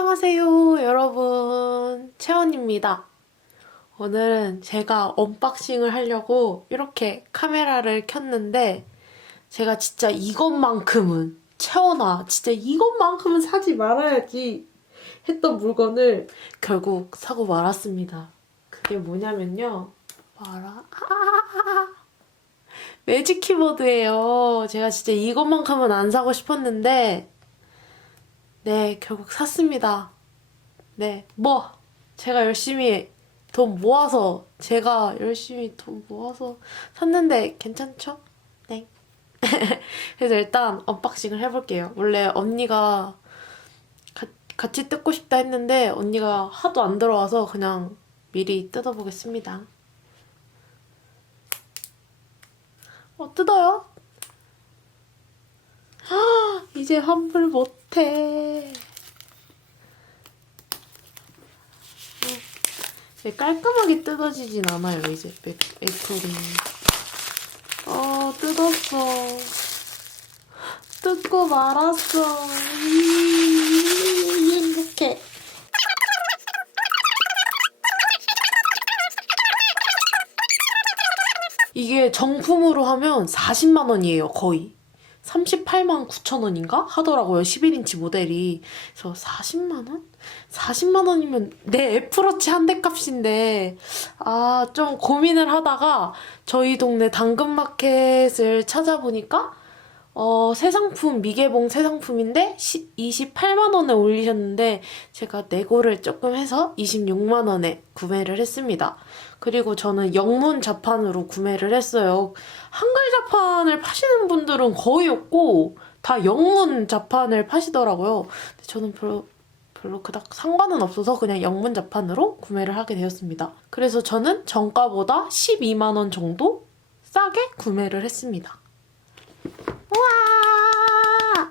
안녕하세요, 여러분. 채원입니다. 오늘은 제가 언박싱을 하려고 이렇게 카메라를 켰는데 제가 진짜 이것만큼은 채원아, 진짜 이것만큼은 사지 말아야지 했던 물건을 결국 사고 말았습니다. 그게 뭐냐면요. 매직 키보드예요. 제가 진짜 이것만큼은 안 사고 싶었는데 네, 결국 샀습니다. 네, 제가 열심히 제가 열심히 돈 모아서 샀는데 괜찮죠? 네. 그래서 일단 언박싱을 해볼게요. 원래 언니가 같이 뜯고 싶다 했는데 언니가 하도 안 들어와서 그냥 미리 뜯어보겠습니다. 뜯어요? 이제 환불 못해. 깔끔하게 뜯어지진 않아요, 이제 애플이. 뜯었어. 뜯고 말았어. 행복해. 이게 정품으로 하면 40만 원이에요, 거의. 38만 9천 원인가? 하더라고요, 11인치 모델이. 그래서 40만 원? 40만 원이면 내 애플워치 한 대 값인데 좀 고민을 하다가 저희 동네 당근마켓을 찾아보니까 새 상품, 미개봉 새 상품인데 28만 원에 올리셨는데 제가 내고를 조금 해서 26만 원에 구매를 했습니다. 그리고 저는 영문 자판으로 구매를 했어요. 한글 자판을 파시는 분들은 거의 없고 다 영문 자판을 파시더라고요. 근데 저는 별로 그닥 상관은 없어서 그냥 영문 자판으로 구매를 하게 되었습니다. 그래서 저는 정가보다 12만 원 정도 싸게 구매를 했습니다. 우와!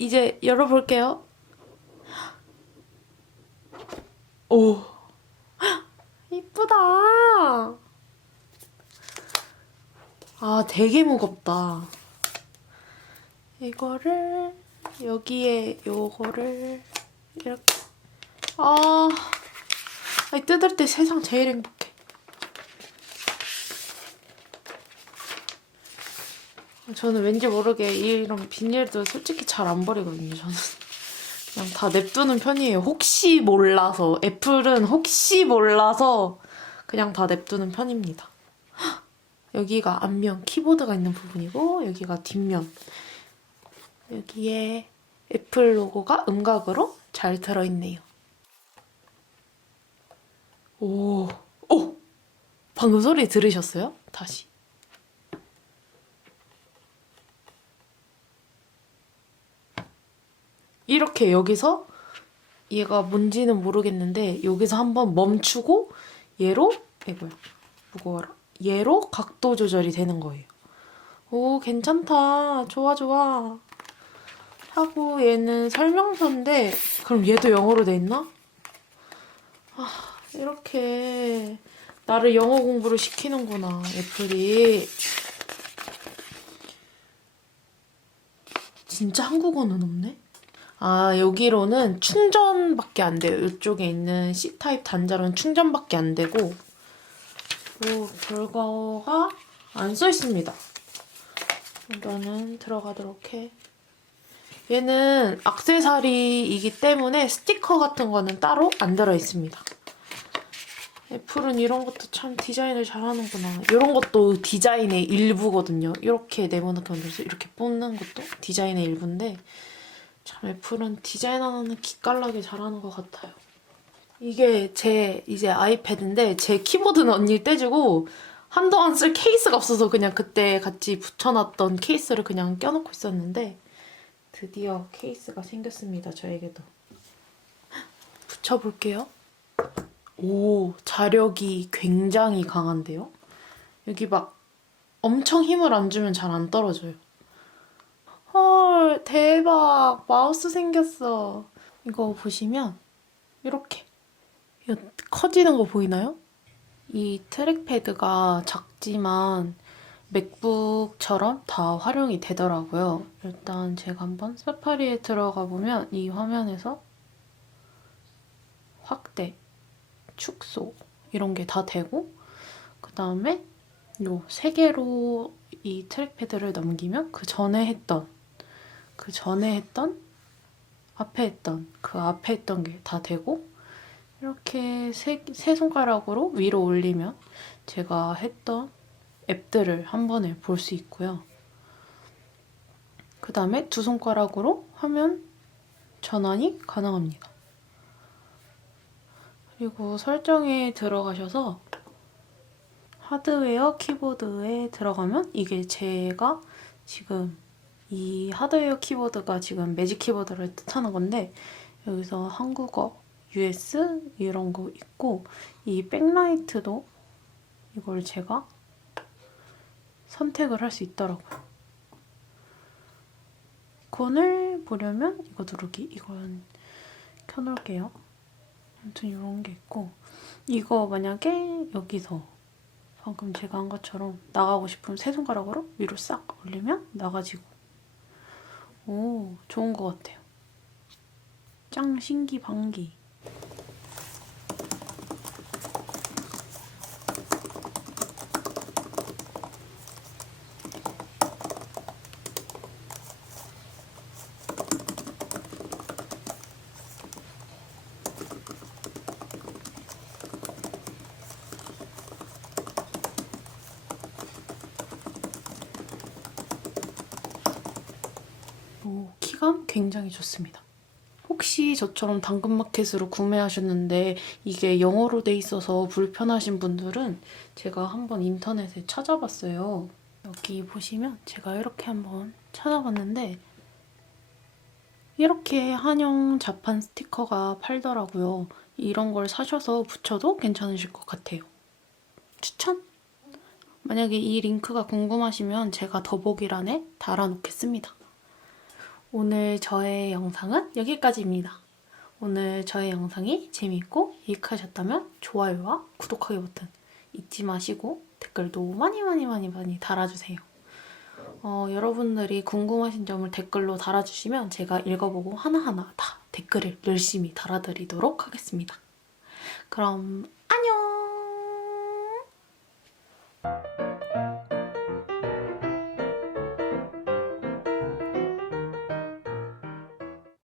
이제 열어볼게요. 오, 이쁘다. 되게 무겁다. 이거를 여기에 요거를 이렇게 뜯을 때 세상 제일 행복해. 저는 왠지 모르게 이런 비닐도 솔직히 잘 안 버리거든요. 저는 그냥 다 냅두는 편이에요. 혹시 몰라서. 애플은 혹시 몰라서 그냥 다 냅두는 편입니다. 여기가 앞면 키보드가 있는 부분이고 여기가 뒷면. 여기에 애플 로고가 음각으로 잘 들어있네요. 오, 방금 소리 들으셨어요? 다시. 이렇게 여기서 얘가 뭔지는 모르겠는데 여기서 한번 멈추고 얘로 무거워라. 얘로 각도 조절이 되는 거예요. 오, 괜찮다. 좋아. 하고 얘는 설명서인데 그럼 얘도 영어로 돼 있나? 이렇게 나를 영어 공부를 시키는구나, 애플이. 진짜 한국어는 없네? 여기로는 충전밖에 안 돼요. 이쪽에 있는 C타입 단자로는 충전밖에 안 되고 별거가 안 써 있습니다. 이거는 들어가도록 해. 얘는 액세서리이기 때문에 스티커 같은 거는 따로 안 들어있습니다. 애플은 이런 것도 참 디자인을 잘하는구나. 이런 것도 디자인의 일부거든요. 이렇게 네모나게 만들어서 이렇게 뽑는 것도 디자인의 일부인데 참 애플은 디자인하는 기깔나게 잘하는 것 같아요. 이게 제 이제 아이패드인데 제 키보드는 언니 떼주고 한동안 쓸 케이스가 없어서 그냥 그때 같이 붙여놨던 케이스를 그냥 껴놓고 있었는데 드디어 케이스가 생겼습니다. 저에게도. 붙여볼게요. 오, 자력이 굉장히 강한데요? 여기 막 엄청 힘을 안 주면 잘 안 떨어져요. 헐, 대박. 마우스 생겼어. 이거 보시면 이렇게 커지는 거 보이나요? 이 트랙패드가 작지만 맥북처럼 다 활용이 되더라고요. 일단 제가 한번 사파리에 들어가 보면 이 화면에서 확대, 축소 이런 게 다 되고, 그 다음에 요 3개로 이 트랙패드를 넘기면 그 전에 했던 앞에 했던 게 다 되고, 이렇게 세 손가락으로 위로 올리면 제가 했던 앱들을 한 번에 볼 수 있고요. 그 다음에 2손가락으로 하면 전환이 가능합니다. 그리고 설정에 들어가셔서 하드웨어 키보드에 들어가면 이게 제가 지금 이 하드웨어 키보드가 지금 매직 키보드를 뜻하는 건데, 여기서 한국어, US 이런 거 있고, 이 백라이트도 이걸 제가 선택을 할 수 있더라고요. 이콘을 보려면 이거 누르기, 이건 켜놓을게요. 아무튼 이런 게 있고, 이거 만약에 여기서 방금 제가 한 것처럼 나가고 싶으면 세 손가락으로 위로 싹 올리면 나가지고, 오, 좋은 것 같아요. 짱 신기방기. 오, 키감 굉장히 좋습니다. 혹시 저처럼 당근마켓으로 구매하셨는데 이게 영어로 돼 있어서 불편하신 분들은 제가 한번 인터넷에 찾아봤어요. 여기 보시면 제가 이렇게 한번 찾아봤는데 이렇게 한영 자판 스티커가 팔더라고요. 이런 걸 사셔서 붙여도 괜찮으실 것 같아요. 추천? 만약에 이 링크가 궁금하시면 제가 더보기란에 달아놓겠습니다. 오늘 저의 영상은 여기까지입니다. 오늘 저의 영상이 재미있고 유익하셨다면 좋아요와 구독하기 버튼 잊지 마시고 댓글도 많이 달아주세요. 여러분들이 궁금하신 점을 댓글로 달아주시면 제가 읽어보고 하나하나 다 댓글을 열심히 달아드리도록 하겠습니다. 그럼 안녕!